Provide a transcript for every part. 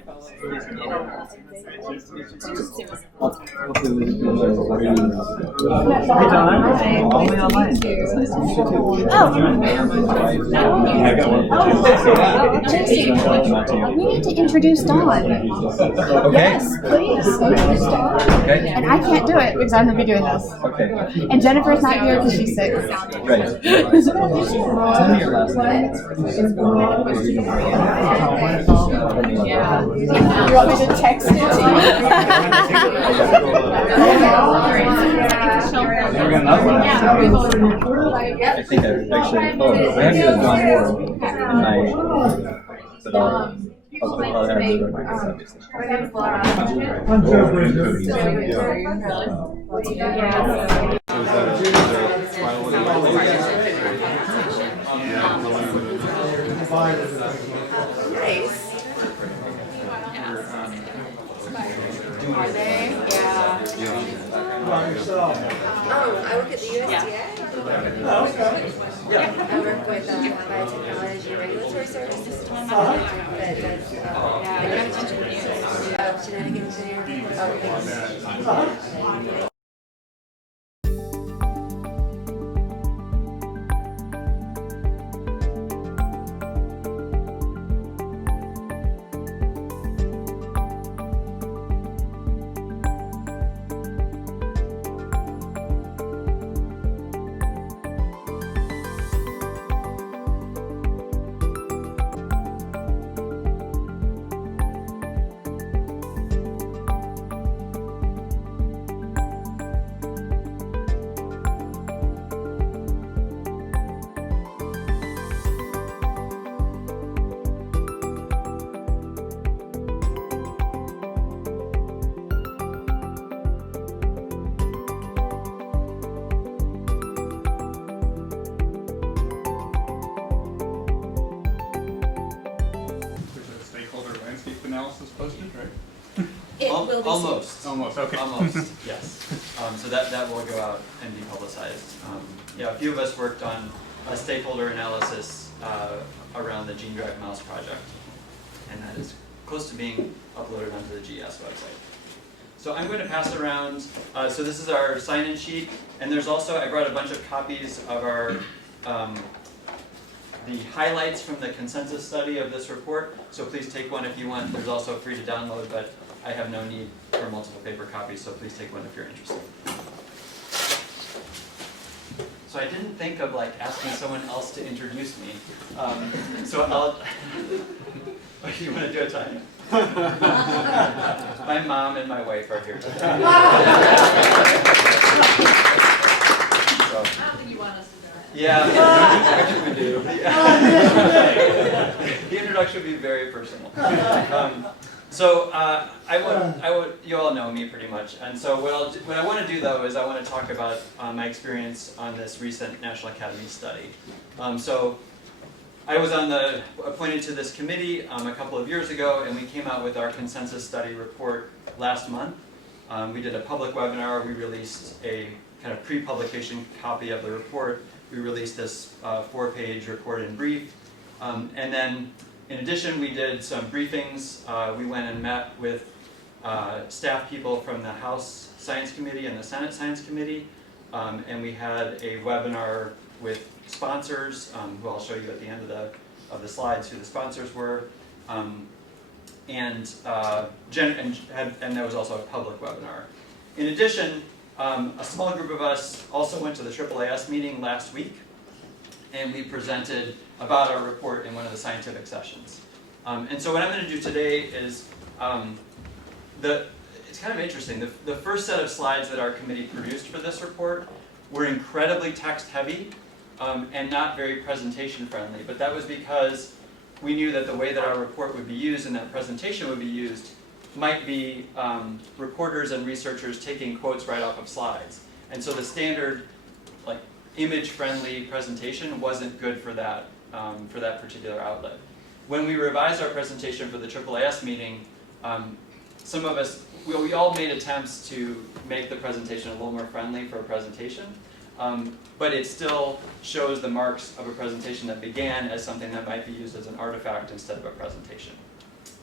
Only online. We need to introduce Dawn. Okay. Yes, please. Introduce Dawn. Okay. And I can't do it because I'm going to be doing this. Okay. And Jennifer's not here because she's sick. Right. Tell me your last name. Yeah. You want me to text it? I think I actually. Oh, I have you as John Moore in my. But I'll have you in my Nice. Are they? Yeah. Oh, I work at the USDA. Yeah. I work with Biotechnology Regulatory Services that does genetic engineering. Analysis posted, right? It will be Almost, okay. Almost, yes. So that will go out and be publicized. Yeah, a few of us worked on a stakeholder analysis around the Gene Drive Mouse project, and that is close to being uploaded onto the GS website. So I'm going to pass around, so this is our sign-in sheet, and there's also, I brought a bunch of copies of our the highlights from the consensus study of this report, so please take one if you want. There's also free to download, but I have no need for multiple paper copies, so please take one if you're interested. So I didn't think of like asking someone else to introduce me. So I'll, you want to do a time? My mom and my wife are here today. So, I don't think you want us to do it. yeah, the introduction we do. The introduction would be very personal. You all know me pretty much, and so what I want to do though is I want to talk about my experience on this recent National Academies study. So I was appointed to this committee a couple of years ago, and we came out with our consensus study report last month. We did a public webinar. We released a kind of pre-publication copy of the report. We released this 4-page report in brief. And then, in addition, we did some briefings. We went and met with staff people from the House Science Committee and the Senate Science Committee. And we had a webinar with sponsors, who I'll show you at the end of the slides who the sponsors were. And there was also a public webinar. In addition, a small group of us also went to the AAAS meeting last week, and we presented about our report in one of the scientific sessions. And so what I'm going to do today is, it's kind of interesting. The first set of slides that our committee produced for this report were incredibly text-heavy and not very presentation-friendly, but that was because we knew that the way that our report would be used and that presentation would be used might be reporters and researchers taking quotes right off of slides. And so the standard image-friendly presentation wasn't good for that particular outlet. When we revised our presentation for the AAAS meeting, some of us, we all made attempts to make the presentation a little more friendly for a presentation, but it still shows the marks of a presentation that began as something that might be used as an artifact instead of a presentation.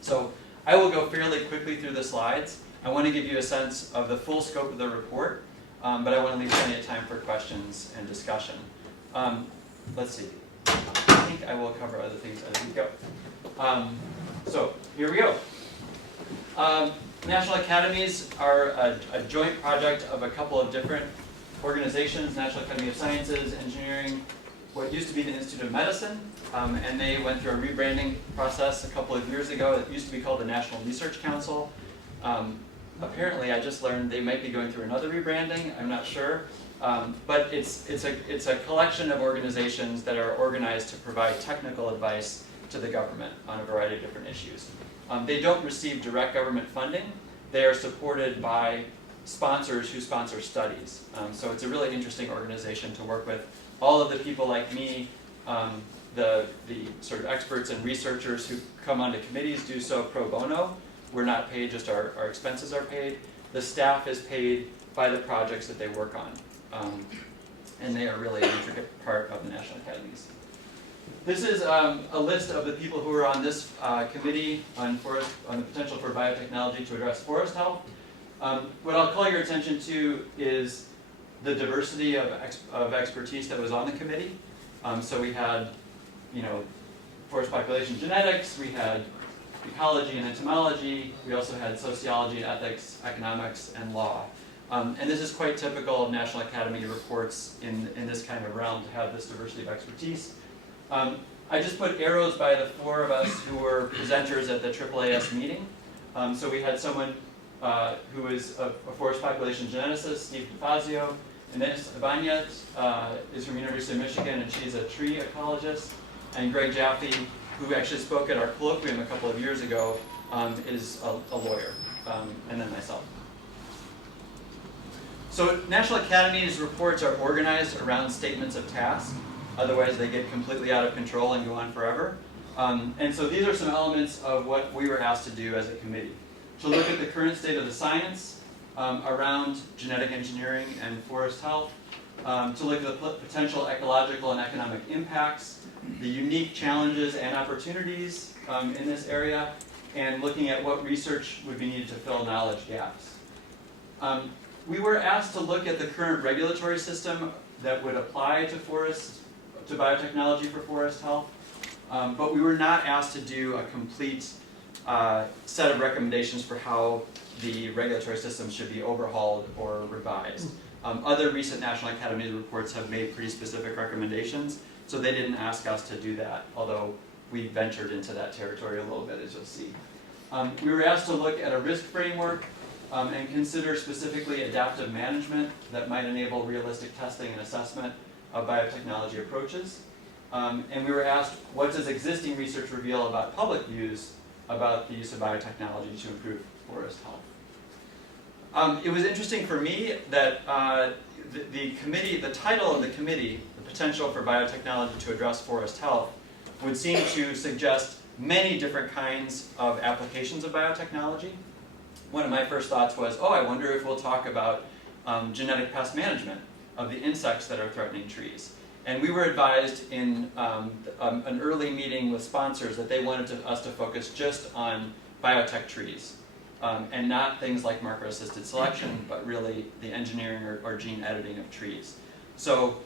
So I will go fairly quickly through the slides. I want to give you a sense of the full scope of the report, but I want to leave plenty of time for questions and discussion. Let's see. I think I will cover other things as we go. So here we go. National Academies are a joint project of a couple of different organizations, National Academy of Sciences, Engineering, what used to be the Institute of Medicine, and they went through a rebranding process a couple of years ago. It used to be called the National Research Council. Apparently, I just learned they might be going through another rebranding. I'm not sure. But it's a collection of organizations that are organized to provide technical advice to the government on a variety of different issues. They don't receive direct government funding. They are supported by sponsors who sponsor studies. So it's a really interesting organization to work with. All of the people like me, the sort of experts and researchers who come onto committees do so pro bono. We're not paid, just our expenses are paid. The staff is paid by the projects that they work on. And they are really an intricate part of the National Academies. This is a list of the people who are on this committee on the potential for biotechnology to address forest health. What I'll call your attention to is the diversity of expertise that was on the committee. So we had, forest population genetics, we had ecology and entomology, we also had sociology, ethics, economics, and law. And this is quite typical of National Academy reports in this kind of realm to have this diversity of expertise. I just put arrows by the four of us who were presenters at the AAAS meeting. So we had someone who is a forest population geneticist, Steve DeFazio. Inés Ibanez is from University of Michigan, and she's a tree ecologist. And Greg Jaffe, who actually spoke at our colloquium a couple of years ago, is a lawyer, and then myself. So National Academies reports are organized around statements of task. Otherwise, they get completely out of control and go on forever. And so these are some elements of what we were asked to do as a committee. To look at the current state of the science around genetic engineering and forest health, to look at the potential ecological and economic impacts, the unique challenges and opportunities in this area, and looking at what research would be needed to fill knowledge gaps. We were asked to look at the current regulatory system that would apply to biotechnology for forest health, but we were not asked to do a complete set of recommendations for how the regulatory system should be overhauled or revised. Other recent National Academies reports have made pretty specific recommendations, so they didn't ask us to do that, although we ventured into that territory a little bit, as you'll see. We were asked to look at a risk framework and consider specifically adaptive management that might enable realistic testing and assessment of biotechnology approaches. And we were asked, what does existing research reveal about public views about the use of biotechnology to improve forest health? It was interesting for me that the title of the committee, the potential for biotechnology to address forest health, would seem to suggest many different kinds of applications of biotechnology. One of my first thoughts was, I wonder if we'll talk about genetic pest management of the insects that are threatening trees. And we were advised in an early meeting with sponsors that they wanted us to focus just on biotech trees and not things like marker-assisted selection, but really the engineering or gene editing of trees. So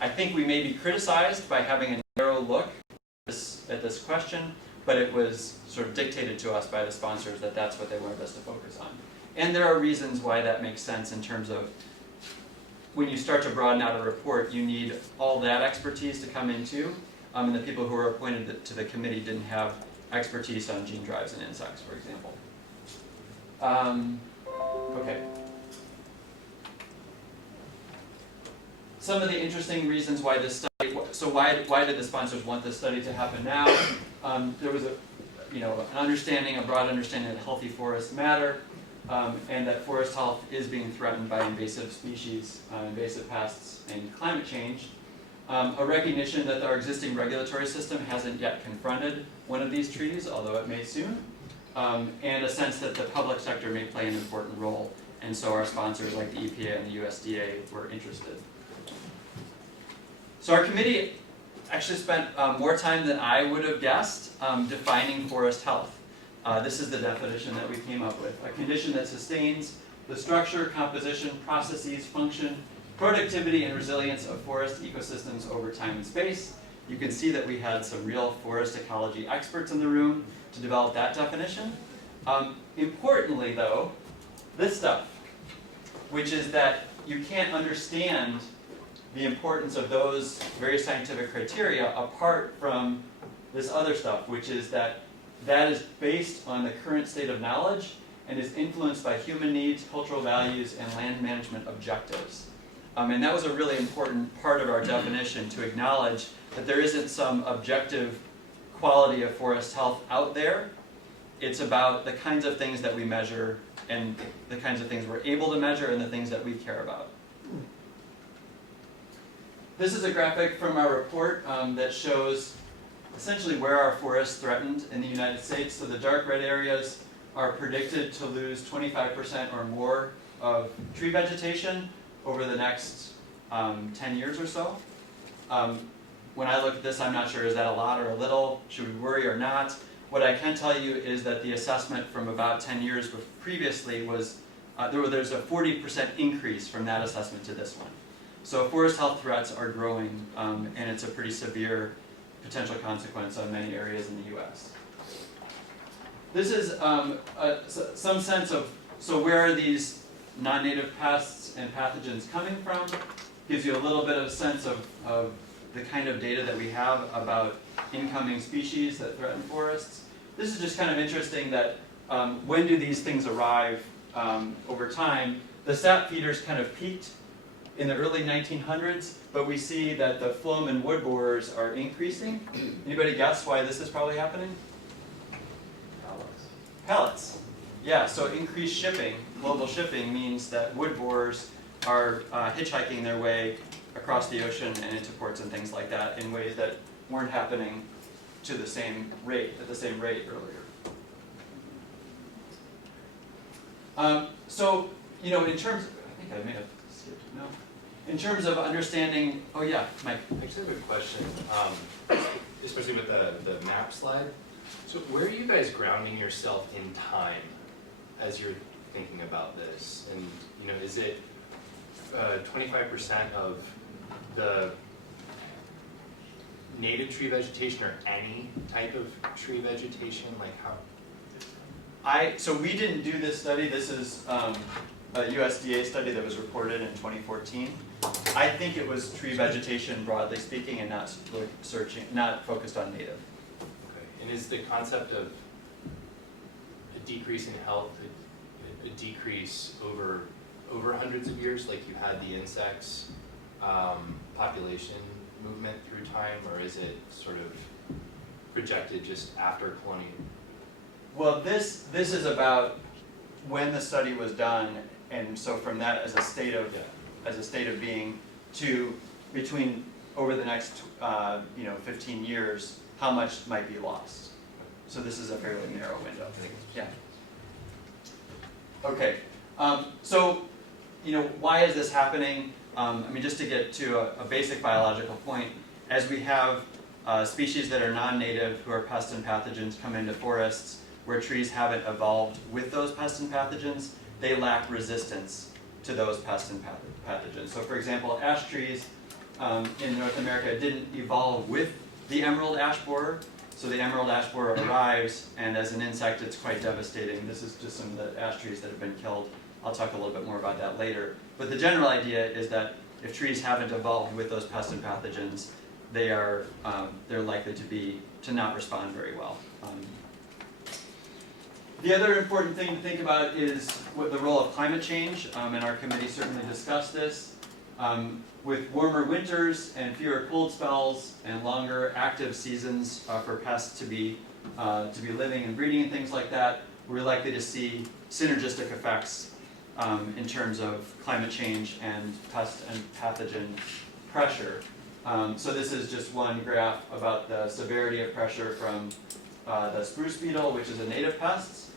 I think we may be criticized by having a narrow look at this question, but it was sort of dictated to us by the sponsors that that's what they wanted us to focus on. And there are reasons why that makes sense in terms of when you start to broaden out a report, you need all that expertise to come into, and the people who were appointed to the committee didn't have expertise on gene drives in insects, for example. Okay. Some of the interesting reasons why this study, so why did the sponsors want this study to happen now? There was a broad understanding that healthy forests matter, and that forest health is being threatened by invasive species, invasive pests, and climate change. A recognition that our existing regulatory system hasn't yet confronted one of these trees, although it may soon, and a sense that the public sector may play an important role, and so our sponsors like the EPA and the USDA were interested. So our committee actually spent more time than I would have guessed defining forest health. This is the definition that we came up with. A condition that sustains the structure, composition, processes, function, productivity, and resilience of forest ecosystems over time and space. You can see that we had some real forest ecology experts in the room to develop that definition. Importantly, though, this stuff, which is that you can't understand the importance of those very scientific criteria apart from this other stuff, which is that is based on the current state of knowledge and is influenced by human needs, cultural values, and land management objectives. And that was a really important part of our definition, to acknowledge that there isn't some objective quality of forest health out there. It's about the kinds of things that we measure and the kinds of things we're able to measure and the things that we care about. This is a graphic from our report that shows essentially where are forests threatened in the United States. So the dark red areas are predicted to lose 25% or more of tree vegetation over the next 10 years or so. When I look at this, I'm not sure, is that a lot or a little? Should we worry or not? What I can tell you is that the assessment from about 10 years previously was, there's a 40% increase from that assessment to this one. So forest health threats are growing, and it's a pretty severe potential consequence on many areas in the US. This is some sense of, so where are these non-native pests and pathogens coming from? Gives you a little bit of a sense of the kind of data that we have about incoming species that threaten forests. This is just kind of interesting that when do these things arrive over time? The sap feeders kind of peaked in the early 1900s, but we see that the phloem and wood borers are increasing. Anybody guess why this is probably happening? Pellets. Yeah, so increased shipping, global shipping, means that wood borers are hitchhiking their way across the ocean and into ports and things like that in ways that weren't happening to the same rate, earlier. So, you know, in terms, I think I may have skipped, no. In terms of understanding, oh yeah, Mike. I just have a question, especially with the map slide. So where are you guys grounding yourself in time as you're thinking about this? And you know, is it 25% of the native tree vegetation or any type of tree vegetation? Like how? So we didn't do this study. This is a USDA study that was reported in 2014. I think it was tree vegetation broadly speaking, and not focused on native. Okay. And is the concept of a decrease in health a decrease over hundreds of years, like you had the insects population movement through time, or is it sort of projected just after colonial? Well, this is about when the study was done, and so from that as a state of being to between over the next 15 years, how much might be lost. So this is a fairly narrow window. Yeah. Okay. So why is this happening? I mean, just to get to a basic biological point, as we have species that are non-native who are pests and pathogens come into forests where trees haven't evolved with those pests and pathogens, they lack resistance to those pests and pathogens. So for example, ash trees in North America didn't evolve with the emerald ash borer. So the emerald ash borer arrives, and as an insect, it's quite devastating. This is just some of the ash trees that have been killed. I'll talk a little bit more about that later. But the general idea is that if trees haven't evolved with those pests and pathogens, they're likely to not respond very well. The other important thing to think about is what the role of climate change, and our committee certainly discussed this. With warmer winters and fewer cold spells and longer active seasons for pests to be living and breeding and things like that, we're likely to see synergistic effects in terms of climate change and pest and pathogen pressure. So this is just one graph about the severity of pressure from the spruce beetle, which is a native pest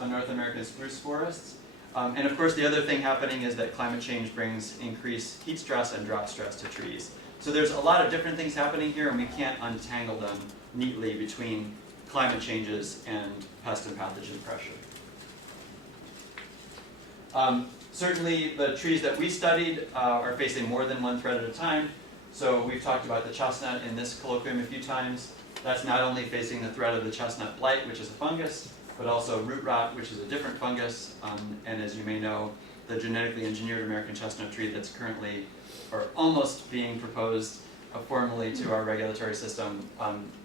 on North American spruce forests. And of course, the other thing happening is that climate change brings increased heat stress and drought stress to trees. So there's a lot of different things happening here, and we can't untangle them neatly between climate changes and pest and pathogen pressure. Certainly the trees that we studied are facing more than one threat at a time. So we've talked about the chestnut in this colloquium a few times. That's not only facing the threat of the chestnut blight, which is a fungus, but also root rot, which is a different fungus. And as you may know, the genetically engineered American chestnut tree that's currently, or almost being proposed formally to our regulatory system,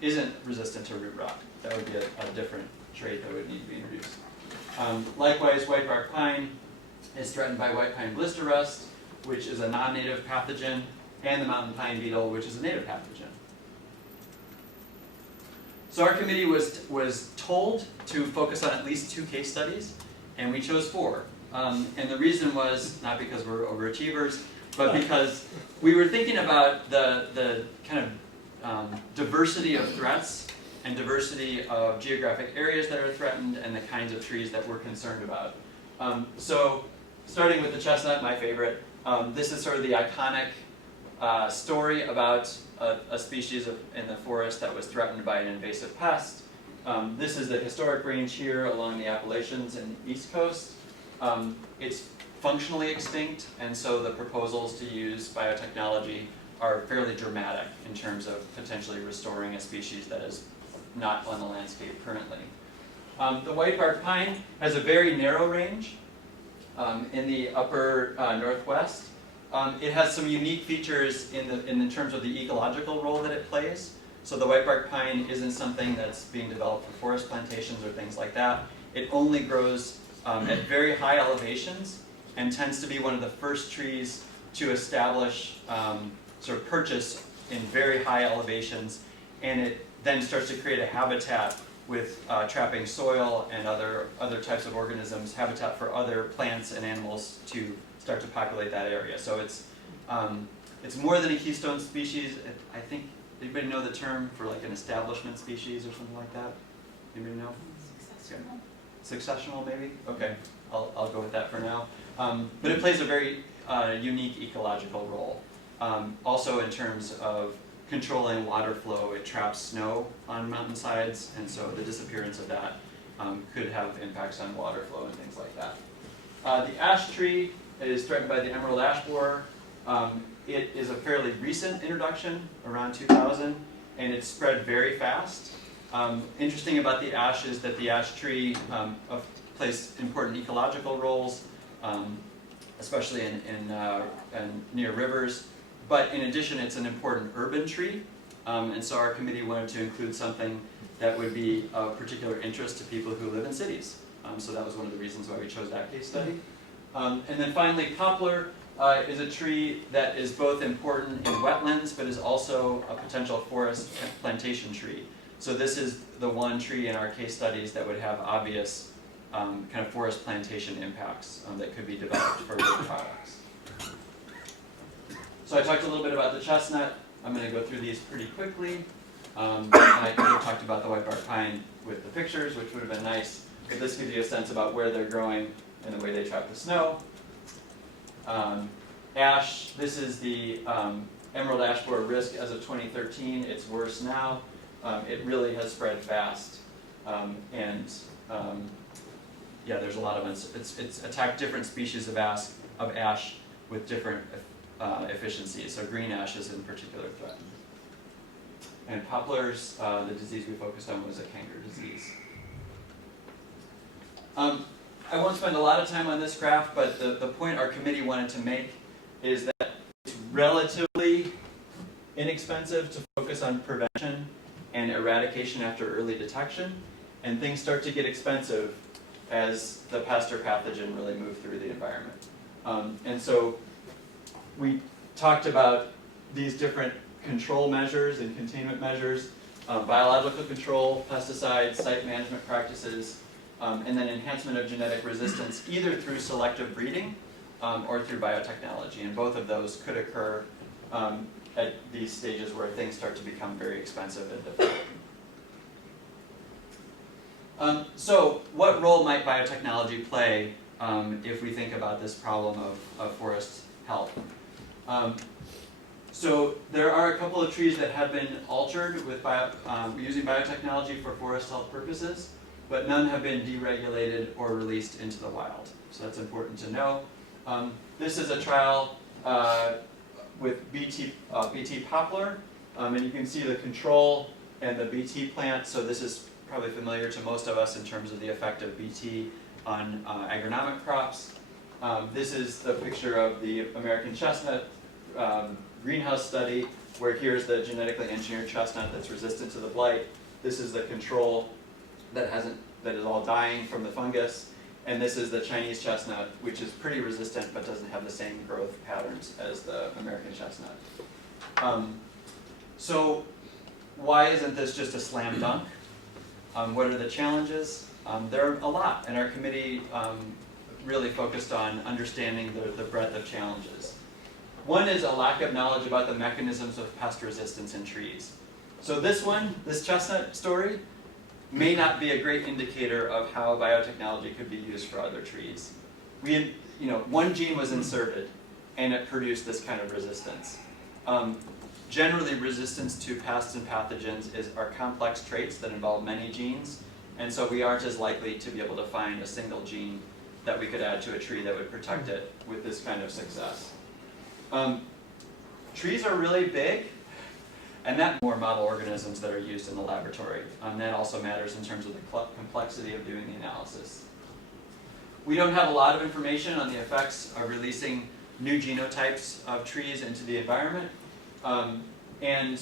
isn't resistant to root rot. That would be a different trait that would need to be introduced. Likewise, white bark pine is threatened by white pine blister rust, which is a non-native pathogen, and the mountain pine beetle, which is a native pathogen. So our committee was told to focus on at least 2 case studies, and we chose 4. And the reason was not because we're overachievers, but because we were thinking about the kind of diversity of threats and diversity of geographic areas that are threatened and the kinds of trees that we're concerned about. So starting with the chestnut, my favorite, this is sort of the iconic story about a species in the forest that was threatened by an invasive pest. This is the historic range here along the Appalachians and East Coast. It's functionally extinct, and so the proposals to use biotechnology are fairly dramatic in terms of potentially restoring a species that is not on the landscape currently. The white bark pine has a very narrow range in the upper northwest. It has some unique features in terms of the ecological role that it plays. So the white bark pine isn't something that's being developed for forest plantations or things like that. It only grows at very high elevations and tends to be one of the first trees to establish sort of purchase in very high elevations, and it then starts to create a habitat with trapping soil and other types of organisms, habitat for other plants and animals to start to populate that area. So it's more than a keystone species. I think, anybody know the term for like an establishment species or something like that? Anybody know? Successional. Successional, maybe? Okay, I'll go with that for now. But it plays a very unique ecological role. Also in terms of controlling water flow, it traps snow on mountainsides, and so the disappearance of that could have impacts on water flow and things like that. The ash tree is threatened by the emerald ash borer. It is a fairly recent introduction, around 2000, and it's spread very fast. Interesting about the ash is that the ash tree plays important ecological roles, especially in near rivers. But in addition, it's an important urban tree, and so our committee wanted to include something that would be of particular interest to people who live in cities. So that was one of the reasons why we chose that case study. And then finally, poplar is a tree that is both important in wetlands, but is also a potential forest plantation tree. So this is the one tree in our case studies that would have obvious kind of forest plantation impacts that could be developed for wood products. So I talked a little bit about the chestnut. I'm going to go through these pretty quickly. And I could have talked about the white bark pine with the pictures, which would have been nice. But this gives you a sense about where they're growing and the way they trap the snow. Ash, this is the emerald ash borer risk as of 2013. It's worse now. It really has spread fast. Yeah, there's a lot of it's attacked different species of ash with different efficiencies. So green ash is in particular threatened. And poplars, the disease we focused on was a canker disease. I won't spend a lot of time on this graph, but the point our committee wanted to make is that it's relatively inexpensive to focus on prevention and eradication after early detection, and things start to get expensive as the pest or pathogen really move through the environment. And so we talked about these different control measures and containment measures, biological control, pesticides, site management practices, and then enhancement of genetic resistance either through selective breeding or through biotechnology. And both of those could occur at these stages where things start to become very expensive and difficult. So what role might biotechnology play if we think about this problem of forest health? So there are a couple of trees that have been altered with using biotechnology for forest health purposes, but none have been deregulated or released into the wild. So that's important to know. This is a trial with BT poplar, and you can see the control and the BT plant. So this is probably familiar to most of us in terms of the effect of BT on agronomic crops. This is the picture of the American chestnut greenhouse study, where here's the genetically engineered chestnut that's resistant to the blight. This is the control that is all dying from the fungus. And this is the Chinese chestnut, which is pretty resistant but doesn't have the same growth patterns as the American chestnut. So why isn't this just a slam dunk? What are the challenges? There are a lot, and our committee really focused on understanding the breadth of challenges. One is a lack of knowledge about the mechanisms of pest resistance in trees. So this chestnut story, may not be a great indicator of how biotechnology could be used for other trees. One gene was inserted, and it produced this kind of resistance. Generally, resistance to pests and pathogens are complex traits that involve many genes, and so we aren't as likely to be able to find a single gene that we could add to a tree that would protect it with this kind of success. Trees are really big, and that more model organisms that are used in the laboratory. That also matters in terms of the complexity of doing the analysis. We don't have a lot of information on the effects of releasing new genotypes of trees into the environment. And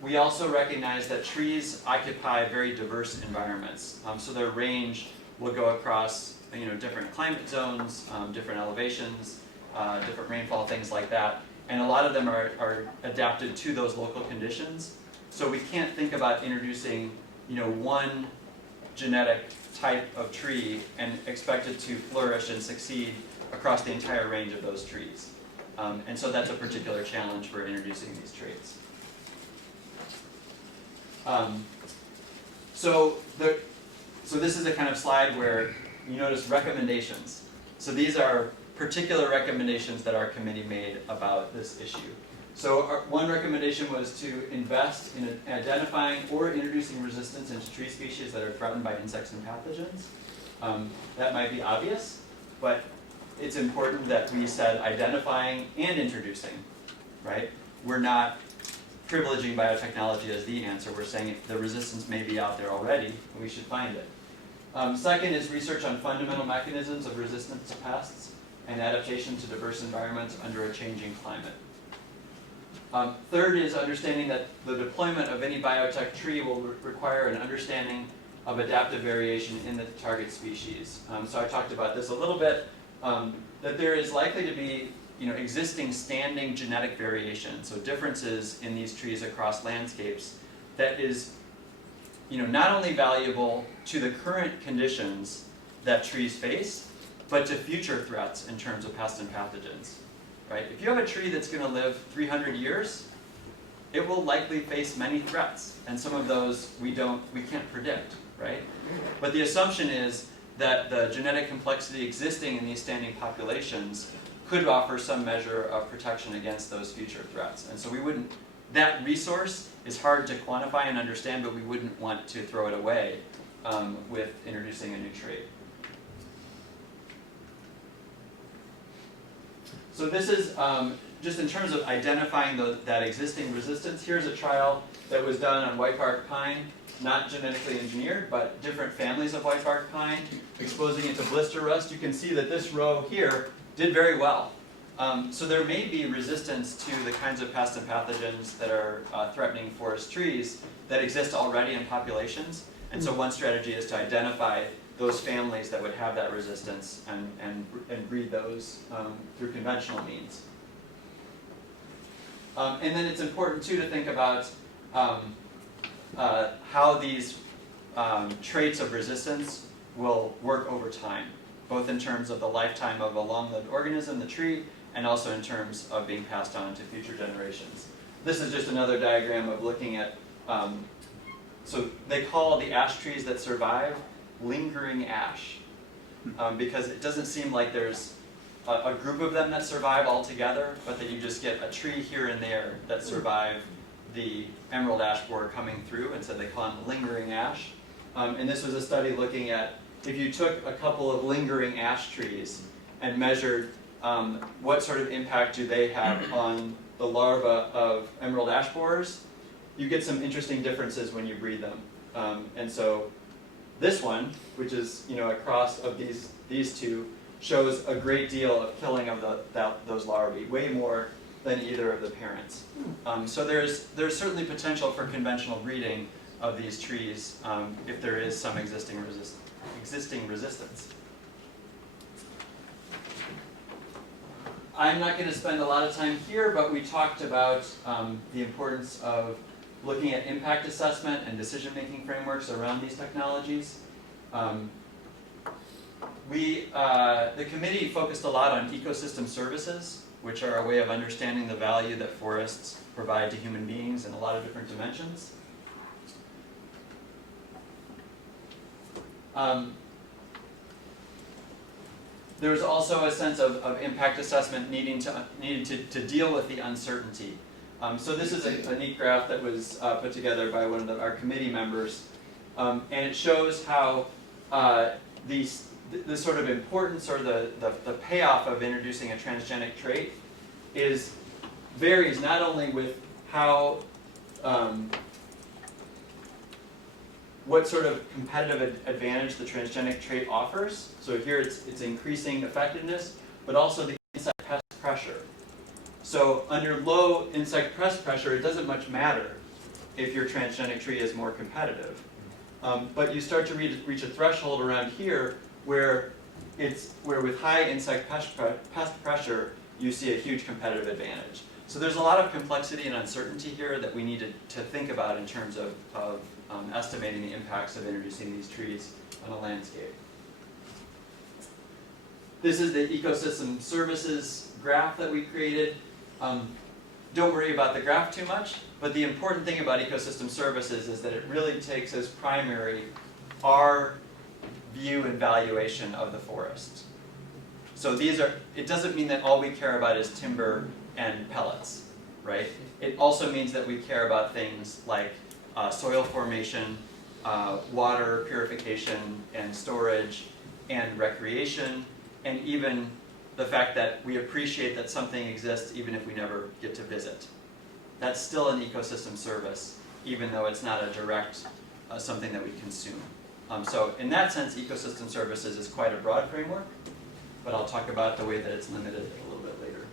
we also recognize that trees occupy very diverse environments. So their range will go across different climate zones, different elevations, different rainfall, things like that. And a lot of them are adapted to those local conditions. So we can't think about introducing one genetic type of tree and expect it to flourish and succeed across the entire range of those trees. And so that's a particular challenge for introducing these traits. So this is a kind of slide where you notice recommendations. So these are particular recommendations that our committee made about this issue. So one recommendation was to invest in identifying or introducing resistance into tree species that are threatened by insects and pathogens. That might be obvious, but it's important that we said identifying and introducing, right? We're not privileging biotechnology as the answer. We're saying the resistance may be out there already, and we should find it. Second is research on fundamental mechanisms of resistance to pests and adaptation to diverse environments under a changing climate. Third is understanding that the deployment of any biotech tree will require an understanding of adaptive variation in the target species. So I talked about this a little bit, that there is likely to be existing standing genetic variation, so differences in these trees across landscapes, that is not only valuable to the current conditions that trees face, but to future threats in terms of pests and pathogens. Right? If you have a tree that's going to live 300 years, it will likely face many threats, and some of those we can't predict, right? But the assumption is that the genetic complexity existing in these standing populations could offer some measure of protection against those future threats. And so that resource is hard to quantify and understand, but we wouldn't want to throw it away with introducing a new trait. So this is just in terms of identifying that existing resistance. Here's a trial that was done on white bark pine, not genetically engineered, but different families of white bark pine, exposing it to blister rust. You can see that this row here did very well. So there may be resistance to the kinds of pests and pathogens that are threatening forest trees that exist already in populations. And so one strategy is to identify those families that would have that resistance and breed those through conventional means. And then it's important too to think about how these traits of resistance will work over time, both in terms of the lifetime of a long-lived organism, the tree, and also in terms of being passed on to future generations. This is just another diagram of looking at, so they call the ash trees that survive lingering ash, because it doesn't seem like there's a group of them that survive all together, but that you just get a tree here and there that survive the emerald ash borer coming through, and so they call them lingering ash. And this was a study looking at if you took a couple of lingering ash trees and measured what sort of impact do they have on the larvae of emerald ash borers, you get some interesting differences when you breed them. And so this one, which is a cross of these two, shows a great deal of killing of those larvae, way more than either of the parents. So there's certainly potential for conventional breeding of these trees if there is some existing resistance. I'm not going to spend a lot of time here, but we talked about the importance of looking at impact assessment and decision-making frameworks around these technologies. The committee focused a lot on ecosystem services, which are a way of understanding the value that forests provide to human beings in a lot of different dimensions. There was also a sense of impact assessment needing to deal with the uncertainty. So this is a neat graph that was put together by one of our committee members, and it shows how the sort of importance or the payoff of introducing a transgenic trait varies not only with how what sort of competitive advantage the transgenic trait offers. So here it's increasing effectiveness, but also the insect pest pressure. So under low insect pest pressure, it doesn't much matter if your transgenic tree is more competitive. But you start to reach a threshold around here where with high insect pest pressure, you see a huge competitive advantage. So there's a lot of complexity and uncertainty here that we need to think about in terms of estimating the impacts of introducing these trees on a landscape. This is the ecosystem services graph that we created. Don't worry about the graph too much, but the important thing about ecosystem services is that it really takes as primary our view and valuation of the forest. So it doesn't mean that all we care about is timber and pellets, right? It also means that we care about things like soil formation, water purification and storage, and recreation, and even the fact that we appreciate that something exists even if we never get to visit. That's still an ecosystem service, even though it's not a direct something that we consume. So in that sense, ecosystem services is quite a broad framework, but I'll talk about the way that it's limited a little bit later.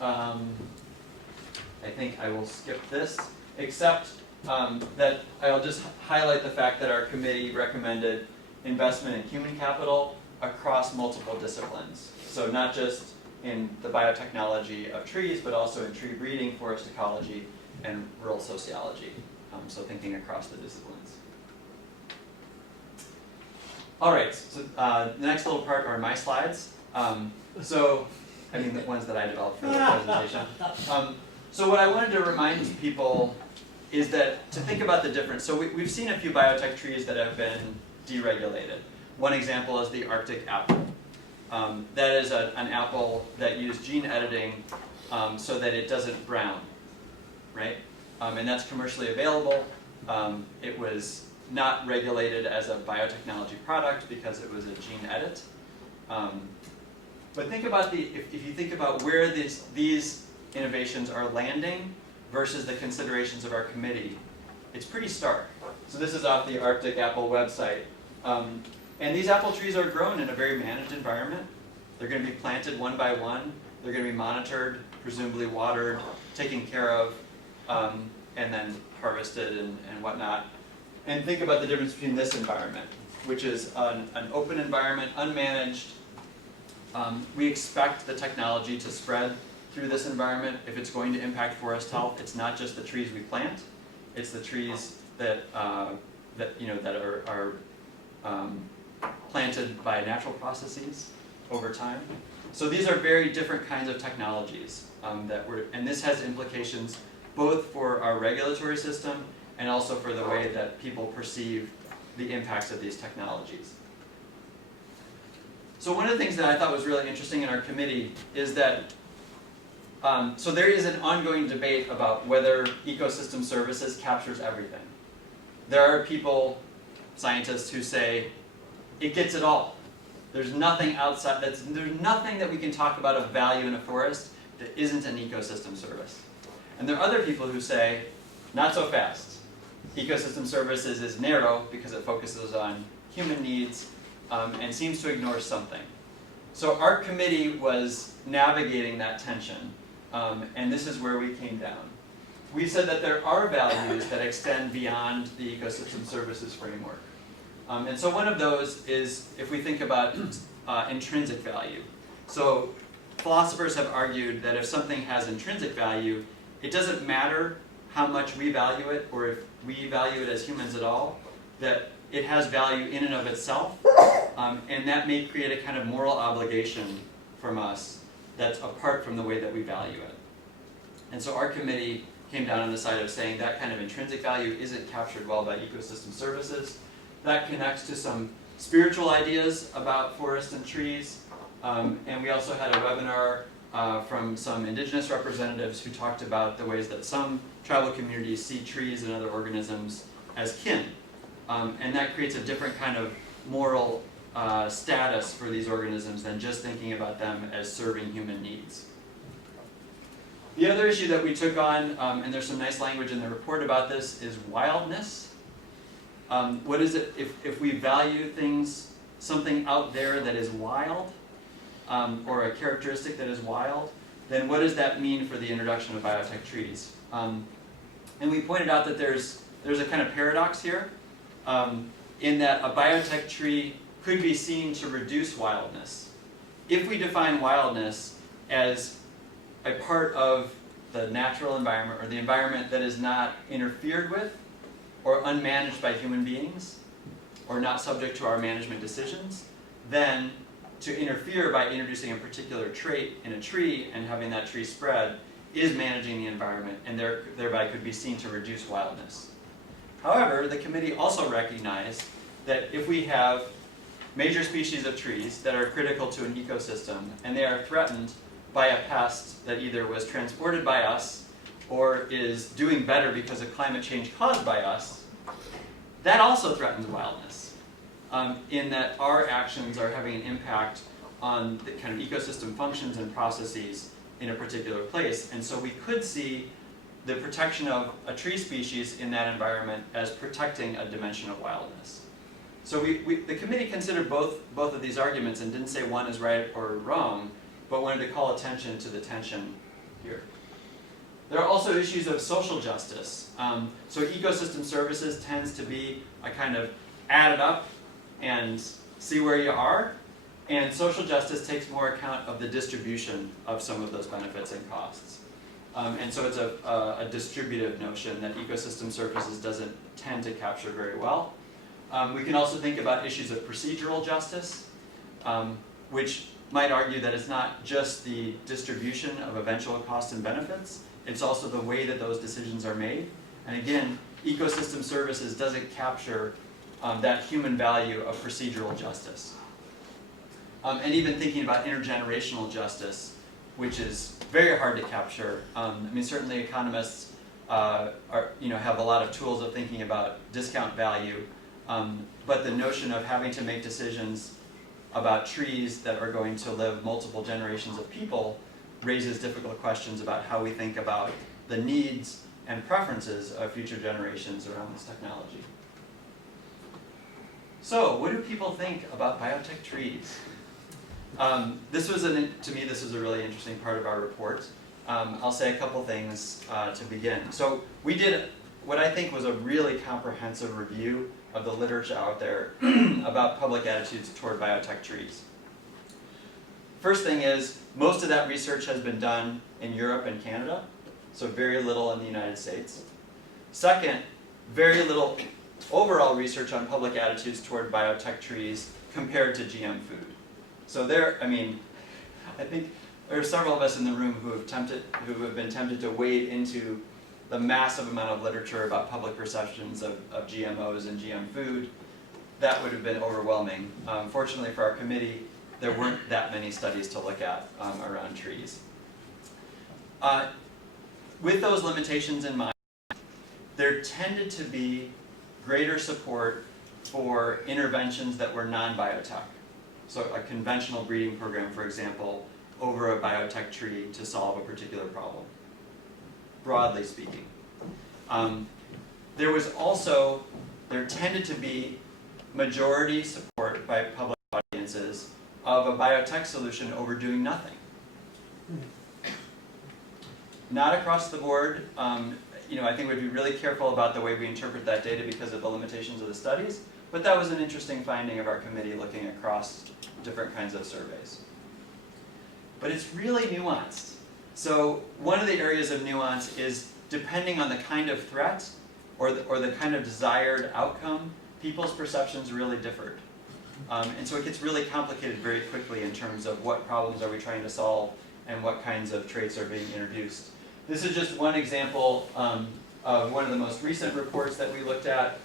I think I will skip this, except that I'll just highlight the fact that our committee recommended investment in human capital across multiple disciplines. So not just in the biotechnology of trees, but also in tree breeding, forest ecology, and rural sociology. So thinking across the disciplines. All right, so the next little part are my slides. The ones that I developed for the presentation. So what I wanted to remind people is that to think about the difference. So we've seen a few biotech trees that have been deregulated. One example is the Arctic apple. That is an apple that used gene editing so that it doesn't brown, right? And that's commercially available. It was not regulated as a biotechnology product because it was a gene edit. But think about if you think about where these innovations are landing versus the considerations of our committee, it's pretty stark. So this is off the Arctic Apple website. And these apple trees are grown in a very managed environment. They're going to be planted one by one. They're going to be monitored, presumably watered, taken care of, and then harvested and whatnot. And think about the difference between this environment, which is an open environment, unmanaged. We expect the technology to spread through this environment. If it's going to impact forest health, it's not just the trees we plant; it's the trees that are planted by natural processes over time. So these are very different kinds of technologies and this has implications both for our regulatory system and also for the way that people perceive the impacts of these technologies. So one of the things that I thought was really interesting in our committee is that, so there is an ongoing debate about whether ecosystem services captures everything. There are people, scientists, who say it gets it all. There's nothing outside, there's nothing that we can talk about of value in a forest that isn't an ecosystem service. And there are other people who say, not so fast. Ecosystem services is narrow because it focuses on human needs and seems to ignore something. So our committee was navigating that tension, and this is where we came down. We said that there are values that extend beyond the ecosystem services framework. And so one of those is if we think about intrinsic value. So philosophers have argued that if something has intrinsic value, it doesn't matter how much we value it or if we value it as humans at all, that it has value in and of itself, and that may create a kind of moral obligation from us that's apart from the way that we value it. And so our committee came down on the side of saying that kind of intrinsic value isn't captured well by ecosystem services. That connects to some spiritual ideas about forests and trees, and we also had a webinar from some indigenous representatives who talked about the ways that some tribal communities see trees and other organisms as kin. And that creates a different kind of moral status for these organisms than just thinking about them as serving human needs. The other issue that we took on, and there's some nice language in the report about this, is wildness. What is it if we value things, something out there that is wild, or a characteristic that is wild, then what does that mean for the introduction of biotech trees? And we pointed out that there's a kind of paradox here, in that a biotech tree could be seen to reduce wildness. If we define wildness as a part of the natural environment or the environment that is not interfered with or unmanaged by human beings or not subject to our management decisions, then to interfere by introducing a particular trait in a tree and having that tree spread is managing the environment and thereby could be seen to reduce wildness. However, the committee also recognized that if we have major species of trees that are critical to an ecosystem and they are threatened by a pest that either was transported by us or is doing better because of climate change caused by us, that also threatens wildness, in that our actions are having an impact on the kind of ecosystem functions and processes in a particular place. And so we could see the protection of a tree species in that environment as protecting a dimension of wildness. So the committee considered both of these arguments and didn't say one is right or wrong, but wanted to call attention to the tension here. There are also issues of social justice. So ecosystem services tends to be a kind of add it up and see where you are, and social justice takes more account of the distribution of some of those benefits and costs. And so it's a distributive notion that ecosystem services doesn't tend to capture very well. We can also think about issues of procedural justice, which might argue that it's not just the distribution of eventual costs and benefits, it's also the way that those decisions are made. And again, ecosystem services doesn't capture that human value of procedural justice. And even thinking about intergenerational justice, which is very hard to capture. I mean, certainly economists have a lot of tools of thinking about discount value, but the notion of having to make decisions about trees that are going to live multiple generations of people raises difficult questions about how we think about the needs and preferences of future generations around this technology. So, what do people think about biotech trees? To me, this was a really interesting part of our report. I'll say a couple things to begin. So we did what I think was a really comprehensive review of the literature out there about public attitudes toward biotech trees. First thing is, most of that research has been done in Europe and Canada, so very little in the United States. Second, very little overall research on public attitudes toward biotech trees compared to GM food. So I think there are several of us in the room who have been tempted to wade into the massive amount of literature about public perceptions of GMOs and GM food. That would have been overwhelming. Fortunately for our committee, there weren't that many studies to look at around trees. With those limitations in mind, there tended to be greater support for interventions that were non-biotech. So a conventional breeding program, for example, over a biotech tree to solve a particular problem, broadly speaking. There tended to be majority support by public audiences of a biotech solution over doing nothing. Not across the board. I think we'd be really careful about the way we interpret that data because of the limitations of the studies, but that was an interesting finding of our committee looking across different kinds of surveys. But it's really nuanced. So one of the areas of nuance is depending on the kind of threat or the kind of desired outcome, people's perceptions really differed. And so it gets really complicated very quickly in terms of what problems are we trying to solve and what kinds of traits are being introduced. This is just one example of one of the most recent reports that we looked at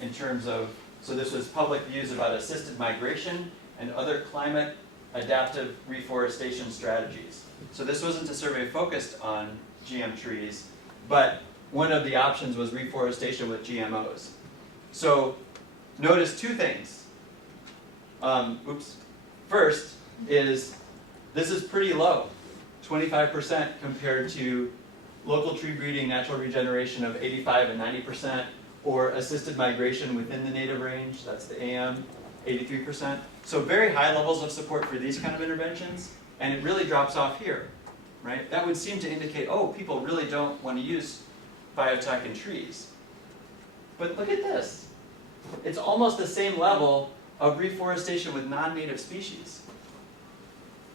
in terms of, so this was public views about assisted migration and other climate adaptive reforestation strategies. So this wasn't a survey focused on GM trees, but one of the options was reforestation with GMOs. So notice two things. First is this is pretty low, 25% compared to local tree breeding, natural regeneration of 85 and 90%, or assisted migration within the native range, that's the AM, 83%. So very high levels of support for these kind of interventions, and it really drops off here, right? That would seem to indicate, oh, people really don't want to use biotech in trees. But look at this. It's almost the same level of reforestation with non-native species.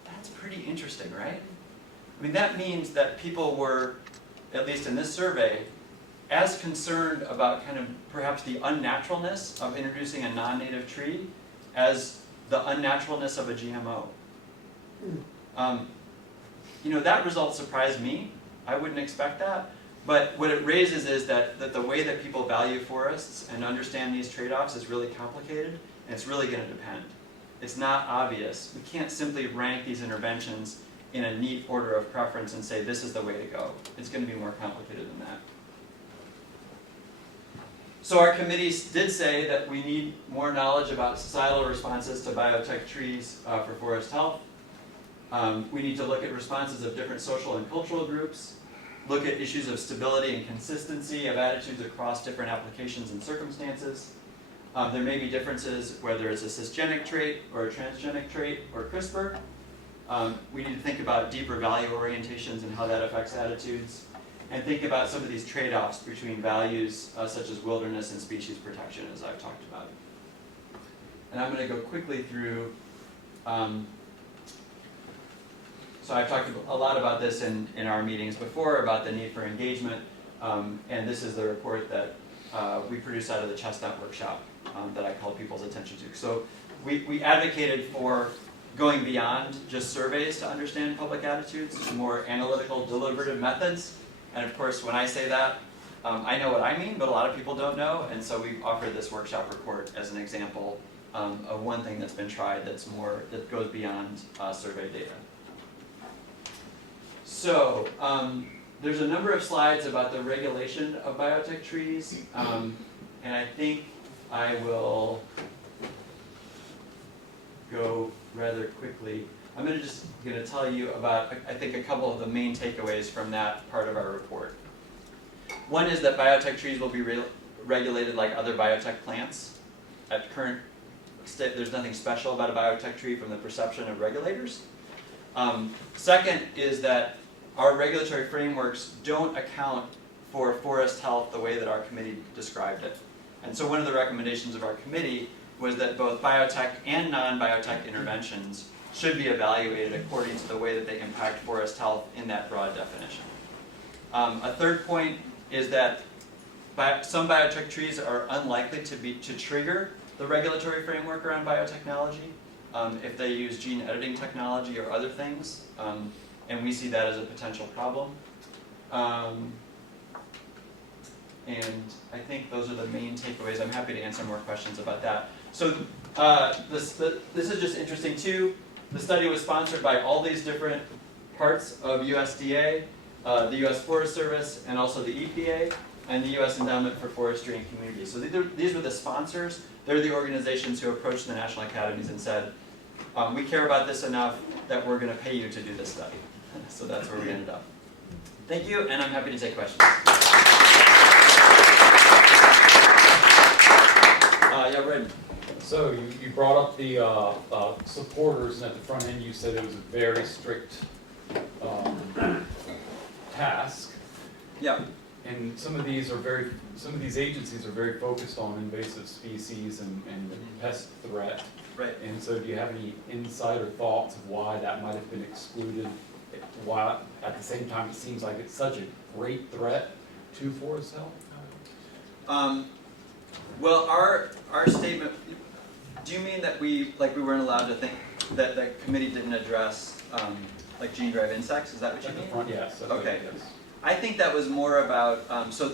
That's pretty interesting, right? I mean, that means that people were, at least in this survey, as concerned about kind of perhaps the unnaturalness of introducing a non-native tree as the unnaturalness of a GMO. That result surprised me. I wouldn't expect that. But what it raises is that the way that people value forests and understand these trade-offs is really complicated, and it's really going to depend. It's not obvious. We can't simply rank these interventions in a neat order of preference and say this is the way to go. It's going to be more complicated than that. So our committees did say that we need more knowledge about societal responses to biotech trees for forest health. We need to look at responses of different social and cultural groups, look at issues of stability and consistency of attitudes across different applications and circumstances. There may be differences whether it's a cisgenic trait or a transgenic trait or CRISPR. We need to think about deeper value orientations and how that affects attitudes, and think about some of these trade-offs between values such as wilderness and species protection, as I've talked about. And I'm going to go quickly through, so I've talked a lot about this in our meetings before, about the need for engagement, and this is the report that we produced out of the Chestnut workshop that I called people's attention to. So we advocated for going beyond just surveys to understand public attitudes, to more analytical, deliberative methods. And of course, when I say that, I know what I mean, but a lot of people don't know, and so we've offered this workshop report as an example of one thing that's been tried that goes beyond survey data. So there's a number of slides about the regulation of biotech trees, and I think I will go rather quickly. I'm going to tell you about, I think, a couple of the main takeaways from that part of our report. One is that biotech trees will be regulated like other biotech plants. At current state, there's nothing special about a biotech tree from the perception of regulators. Second is that our regulatory frameworks don't account for forest health the way that our committee described it. And so one of the recommendations of our committee was that both biotech and non-biotech interventions should be evaluated according to the way that they impact forest health in that broad definition. A third point is that some biotech trees are unlikely to trigger the regulatory framework around biotechnology if they use gene editing technology or other things, and we see that as a potential problem. And I think those are the main takeaways. I'm happy to answer more questions about that. So This is just interesting too. The study was sponsored by all these different parts of USDA, the U.S. Forest Service, and also the EPA, and the U.S. Endowment for Forestry and Communities. So these were the sponsors. They're the organizations who approached the National Academies and said, we care about this enough that we're going to pay you to do this study. So that's where we ended up. Thank you, and I'm happy to take questions. Yeah, Red. So you brought up the supporters, and at the front end you said it was a very strict task. Yeah. And some of these agencies are very focused on invasive species and pest threat. Right. And so do you have any insight or thoughts of why that might have been excluded, while at the same time it seems like it's such a great threat to forest health? Well, our statement, do you mean that we weren't allowed to think that the committee didn't address like gene-drive insects? Is that what you At the mean? front, yes. Okay. Yes. I think that was more about, so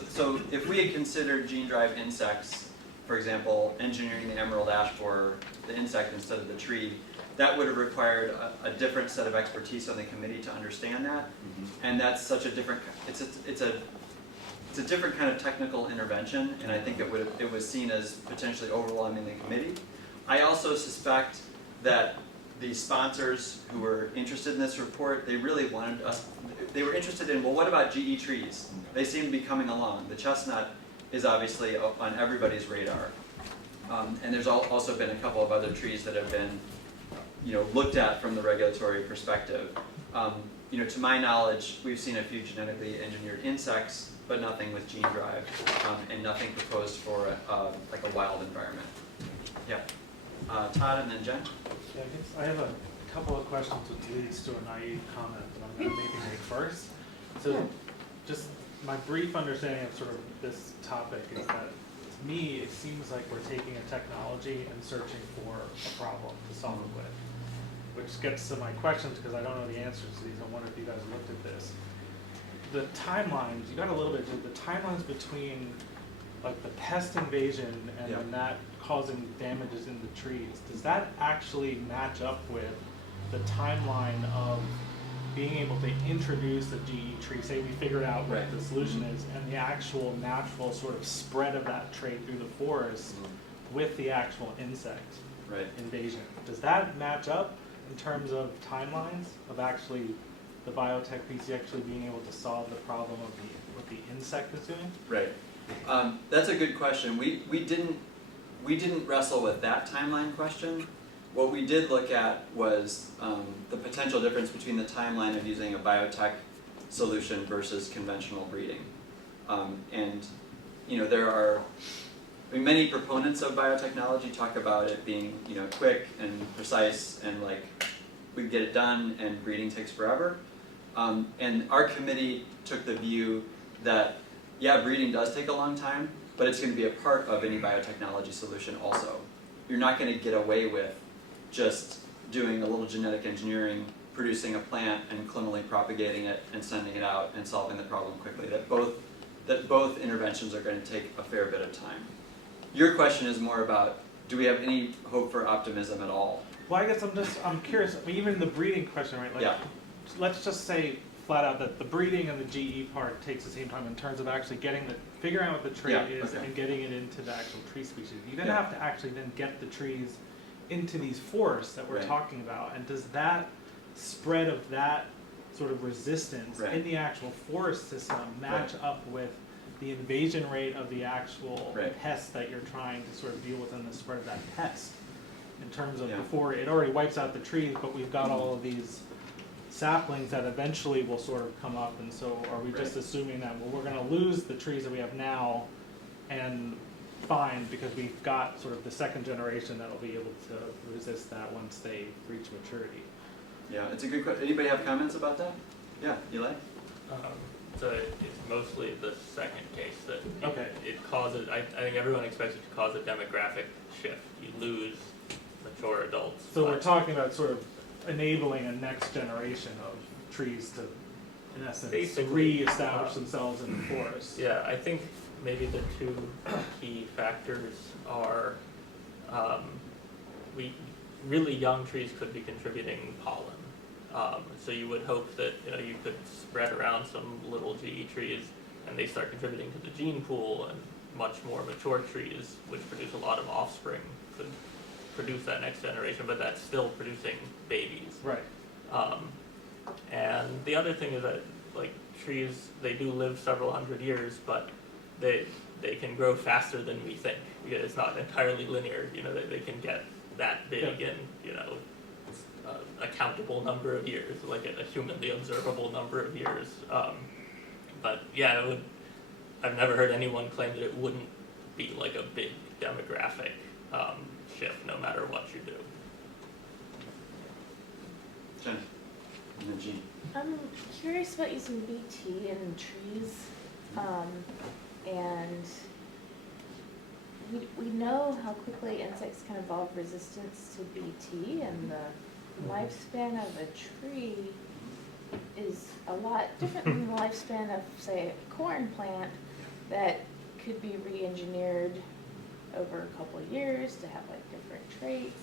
if we had considered gene-drive insects, for example, engineering the emerald ash borer, the insect instead of the tree, that would have required a different set of expertise on the committee to understand that. Mm-hmm. And that's such a different, it's a different kind of technical intervention, and I think it was seen as potentially overwhelming the committee. I also suspect that the sponsors who were interested in this report, they really wanted us, they were interested in, well, what about GE trees? They seem to be coming along. The chestnut is obviously on everybody's radar. And there's also been a couple of other trees that have been, looked at from the regulatory perspective. To my knowledge, we've seen a few genetically engineered insects, but nothing with gene drive, and nothing proposed for like a wild environment. Yeah. Todd and then Jen. Yeah, I guess I have a couple of questions which leads to a naive comment that I'm going to maybe make first. So just my brief understanding of sort of this topic is that to me it seems like we're taking a technology and searching for a problem to solve it with. Which gets to my questions because I don't know the answers to these. I wonder if you guys looked at this. The timelines, you got a little bit, the timelines between like the pest invasion and then that causing damages in the trees, does that actually match up with the timeline of being able to introduce a GE tree, say we figured out what the solution is, and the actual natural sort of spread of that trait through the forest with the actual insect invasion? Does that match up in terms of timelines of actually the biotech piece actually being able to solve the problem of what the insect is doing? Right. That's a good question. We didn't wrestle with that timeline question. What we did look at was the potential difference between the timeline of using a biotech solution versus conventional breeding. There are many proponents of biotechnology talk about it being quick and precise and like we get it done and breeding takes forever. And our committee took the view that breeding does take a long time, but it's going to be a part of any biotechnology solution also. You're not going to get away with just doing a little genetic engineering, producing a plant and clonally propagating it and sending it out and solving the problem quickly. That both interventions are going to take a fair bit of time. Your question is more about, do we have any hope for optimism at all? Well, I guess I'm curious. I mean, even the breeding question, right? Like, let's just say flat out that the breeding and the GE part takes the same time in terms of actually figuring out what the trait is and getting it into the actual tree species. You then have to actually then get the trees into these forests that we're talking about. And does that spread of that sort of resistance in the actual forest system match up with the invasion rate of the actual pest that you're trying to sort of deal with in the spread of that pest? In terms of before it already wipes out the trees, but we've got all of these saplings that eventually will sort of come up, and so are we just assuming that, well, we're going to lose the trees that we have now and fine because we've got sort of the second generation that will be able to resist that once they reach maturity? Yeah, it's a good question. Anybody have comments about that? Yeah, Eli? So it's mostly the second case that it causes, I think everyone expects it to cause a demographic shift. You lose mature adults. So we're talking about sort of enabling a next generation of trees to, in essence, re-establish themselves in the forest. Yeah, I think maybe the two key factors are really young trees could be contributing pollen. So you would hope that you could spread around some little GE trees and they start contributing to the gene pool, and much more mature trees, which produce a lot of offspring, could produce that next generation, but that's still producing babies. Right. And the other thing is that like trees, they do live several hundred years, but they can grow faster than we think. It's not entirely linear. They can get that big in a countable number of years, like a humanly observable number of years. But yeah, I've never heard anyone claim that it wouldn't be like a big demographic shift, no matter what you do. Jen, and then Jean. I'm curious about using BT in trees, and we know how quickly insects can evolve resistance to BT, and the lifespan of a tree is a lot different than the lifespan of, say, a corn plant that could be re-engineered over a couple of years to have like different traits.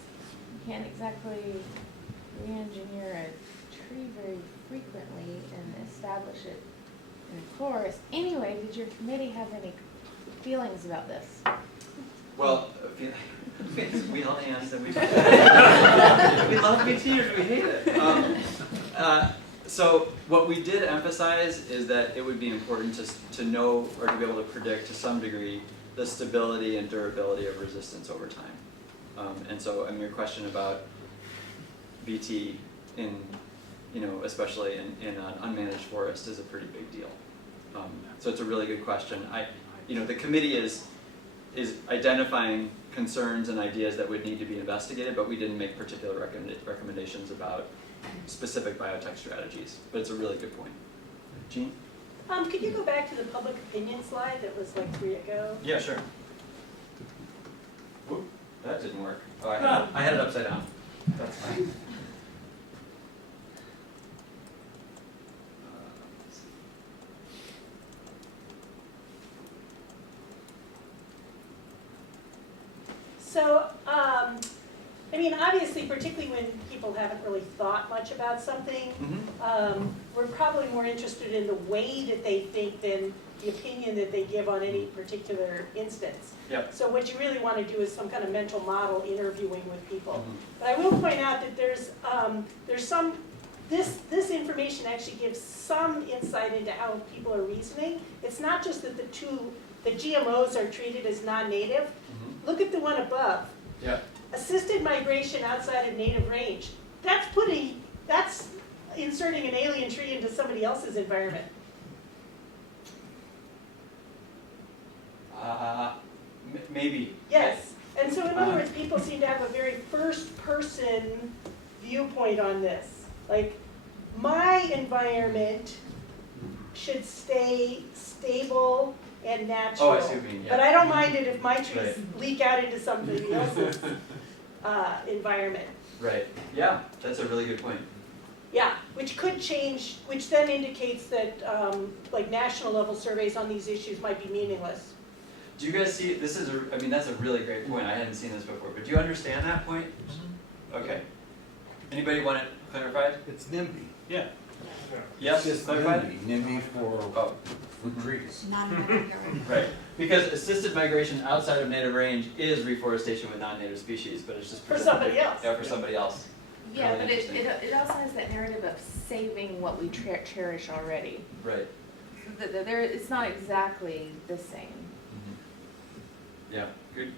You can't exactly re-engineer a tree very frequently and establish it in a forest. Anyway, did your committee have any feelings about this? Well, we all hands and we love BT or do we hate it? So what we did emphasize is that it would be important to know or to be able to predict to some degree the stability and durability of resistance over time. And so, I mean, your question about BT in, especially in an unmanaged forest is a pretty big deal. So it's a really good question. The committee is identifying concerns and ideas that would need to be investigated, but we didn't make particular recommendations about specific biotech strategies. But it's a really good point. Jean? Could you go back to the public opinion slide that was like 3 ago? Yeah, sure. Whoop, that didn't work. Oh, I had it upside down. That's fine. So, I mean, obviously, particularly when people haven't really thought much about something, we're probably more interested in the way that they think than the opinion that they give on any particular instance. Yep. So what you really want to do is some kind of mental model interviewing with people. But I will point out that there's some, this information actually gives some insight into how people are reasoning. It's not just that the GMOs are treated as non-native. Look at the one above. Yeah. Assisted migration outside of native range. That's inserting an alien tree into somebody else's environment. Maybe. Yes. And so in other words, people seem to have a very first-person viewpoint on this. Like, my environment should stay stable and natural. Oh, I see what you mean, yeah. But I don't mind it if my trees leak out into somebody else's environment. Right. Yeah, that's a really good point. Yeah, which could change, which then indicates that like national level surveys on these issues might be meaningless. Do you guys see, that's a really great point. I hadn't seen this before, but do you understand that point? Okay. Anybody want it clarified? It's NIMBY. Yeah. Yes, It's just clarified? NIMBY for trees. Right. Because assisted migration outside of native range is reforestation with non-native species, but it's just For somebody else. Yeah, for somebody else. Yeah, Really but interesting. it also has that narrative of saving what we cherish already. Right. It's not exactly the same. Yeah.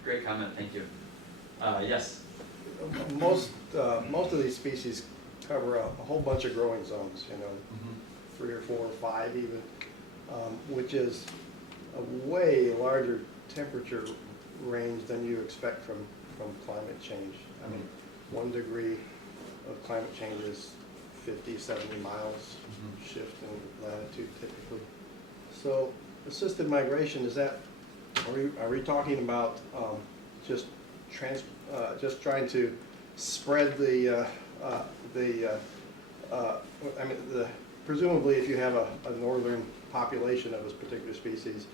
Great comment. Thank you. Yes. Most of these species cover a whole bunch of growing zones, 3 or 4 or 5 even, which is a way larger temperature range than you expect from climate change. I mean, 1 degree of climate change is 50, 70 miles shift in latitude typically. So assisted migration, are we talking about just trying to spread presumably if you have a northern population of a particular species,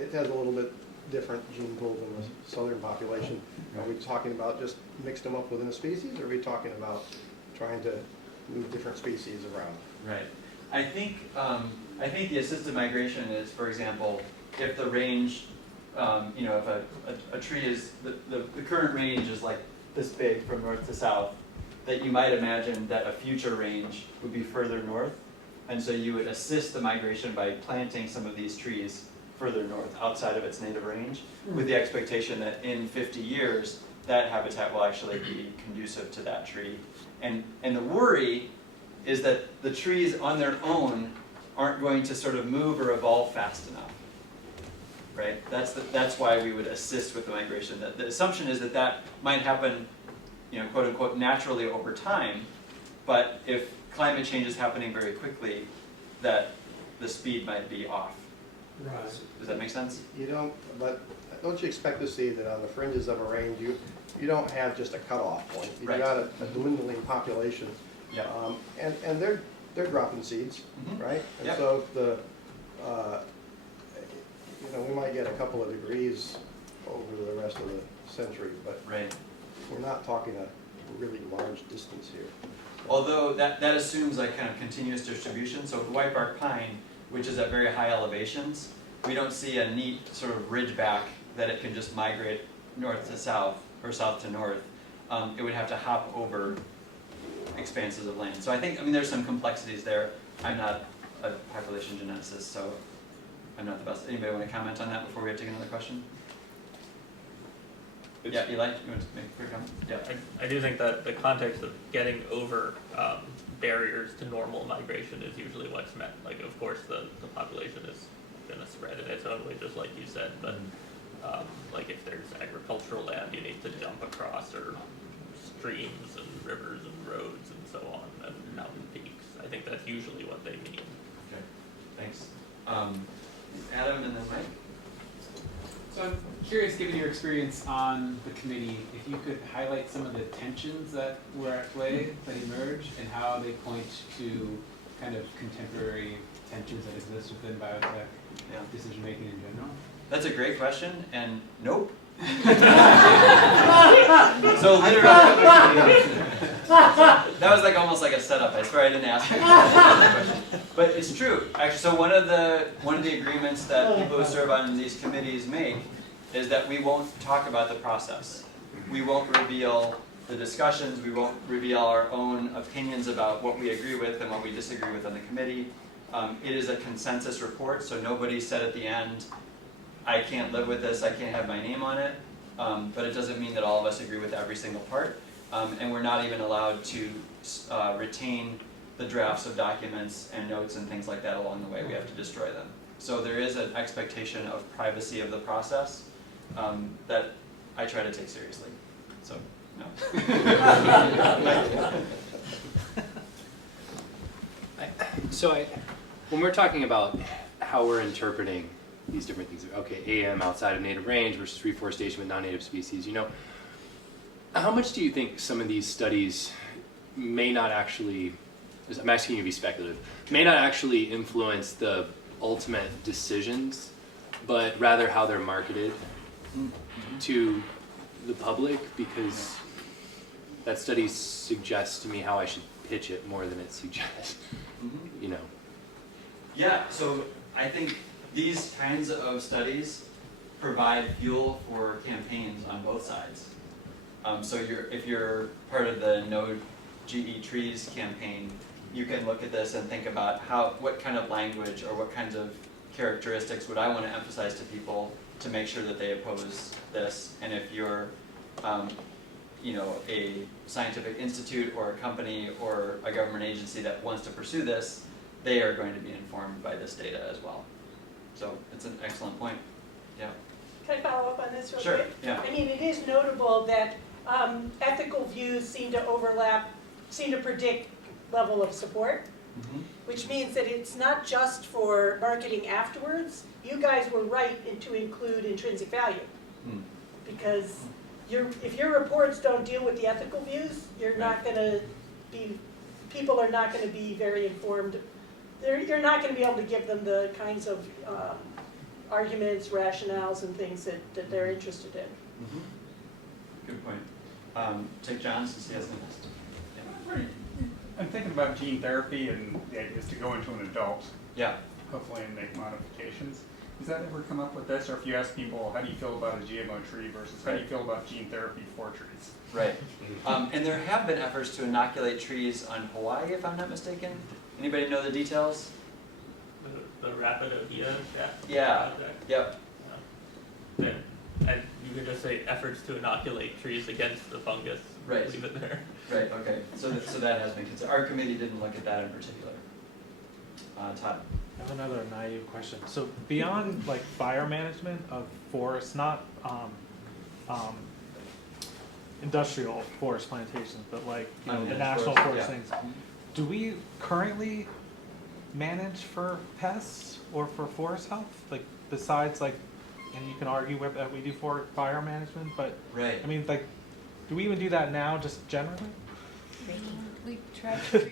it has a little bit different gene pools in the southern population. Are we talking about just mixed them up within a species, or are we talking about trying to move different species around? Right. I think the assisted migration is, for example, if the range, you know, if a tree is, the current range is like this big from north to south, that you might imagine that a future range would be further north. And so you would assist the migration by planting some of these trees further north, outside of its native range, with the expectation that in 50 years, that habitat will actually be conducive to that tree. And the worry is that the trees on their own aren't going to sort of move or evolve fast enough, right? That's why we would assist with the migration. The assumption is that that might happen, you know, quote unquote, naturally over time, but if climate change is happening very quickly, that the speed might be off. Right. Does that make sense? You don't, but don't you expect to see that on the fringes of a range, you don't have just a cutoff point. You've Right. got a dwindling population. Yeah. And they're dropping seeds, right? And Yep. so if the, you know, we might get a couple of degrees over the rest of the century, but Right. we're not talking a really large distance here. Although that assumes like kind of continuous distribution. So with white bark pine, which is at very high elevations, we don't see a neat sort of ridge back that it can just migrate north to south or south to north. It would have to hop over expanses of land. So I mean, there's some complexities there. I'm not a population geneticist, so I'm not the best. Anybody want to comment on that before we take another question? Yeah, Eli, you want to make a quick comment? Yeah. I do think that the context of getting over barriers to normal migration is usually what's meant. Like, of course, the population is going to spread in its own way, just like you said, but like if there's agricultural land you need to jump across, or streams and rivers and roads and so on, and mountain peaks. I think that's usually what they mean. Okay, thanks. Adam and then Mike? So I'm curious, given your experience on the committee, if you could highlight some of the tensions that were at play, that emerged, and how they point to kind of contemporary tensions that exist within biotech decision making in general? That's a great question, and nope. So literally, that was like almost like a setup. I swear I didn't ask you. But it's true. Actually, so one of the agreements that people who serve on these committees make is that we won't talk about the process. We won't reveal the discussions. We won't reveal our own opinions about what we agree with and what we disagree with on the committee. It is a consensus report, so nobody said at the end, I can't live with this, I can't have my name on it, but it doesn't mean that all of us agree with every single part, and we're not even allowed to retain the drafts of documents and notes and things like that along the way. We have to destroy them. So there is an expectation of privacy of the process that I try to take seriously. So, no. When we're talking about how we're interpreting these different things, okay, AM outside of native range versus reforestation with non-native species, you know, how much do you think some of these studies may not actually, I'm asking you to be speculative, may not actually influence the ultimate decisions, but rather how they're marketed to the public? Because that study suggests to me how I should pitch it more than it suggests, you know. Yeah, so I think these kinds of studies provide fuel for campaigns on both sides. So if you're part of the No GE Trees campaign, you can look at this and think about what kind of language or what kinds of characteristics would I want to emphasize to people to make sure that they oppose this. And if you're you know, a scientific institute or a company or a government agency that wants to pursue this, they are going to be informed by this data as well. So it's an excellent point. Yeah. Can I follow up on this real Sure, quick? yeah. I mean, it is notable that ethical views seem to overlap, seem to predict level of support, which means that it's not just for marketing afterwards. You guys were right to include intrinsic value, because if your reports don't deal with the ethical views, you're not going to be, people are not going to be very informed. You're not going to be able to give them the kinds of arguments, rationales, and things that they're interested in. Good point. Take John since he has the list. I'm thinking about gene therapy and the idea is to go into an adult, Yeah. hopefully, and make modifications. Does that ever come up with this? Or if you ask people, how do you feel about a GMO tree versus how do you feel about gene therapy for trees? Right. And there have been efforts to inoculate trees on Hawaii, if I'm not mistaken. Anybody know the details? The Rapidodia Yeah. project. Yep. And you could just say efforts to inoculate trees against the fungus. Right. Leave it there. Right. Okay. So that has been considered. Our committee didn't look at that in particular. Todd. I have another naive question. So beyond like fire management of forests, not industrial forest plantations, but like the Unmanaged national forest, forest yeah. things, do we currently manage for pests or for forest health? Like besides like, and you can argue whether we do for fire management, but Right. I mean like, do we even do that now just generally? We try to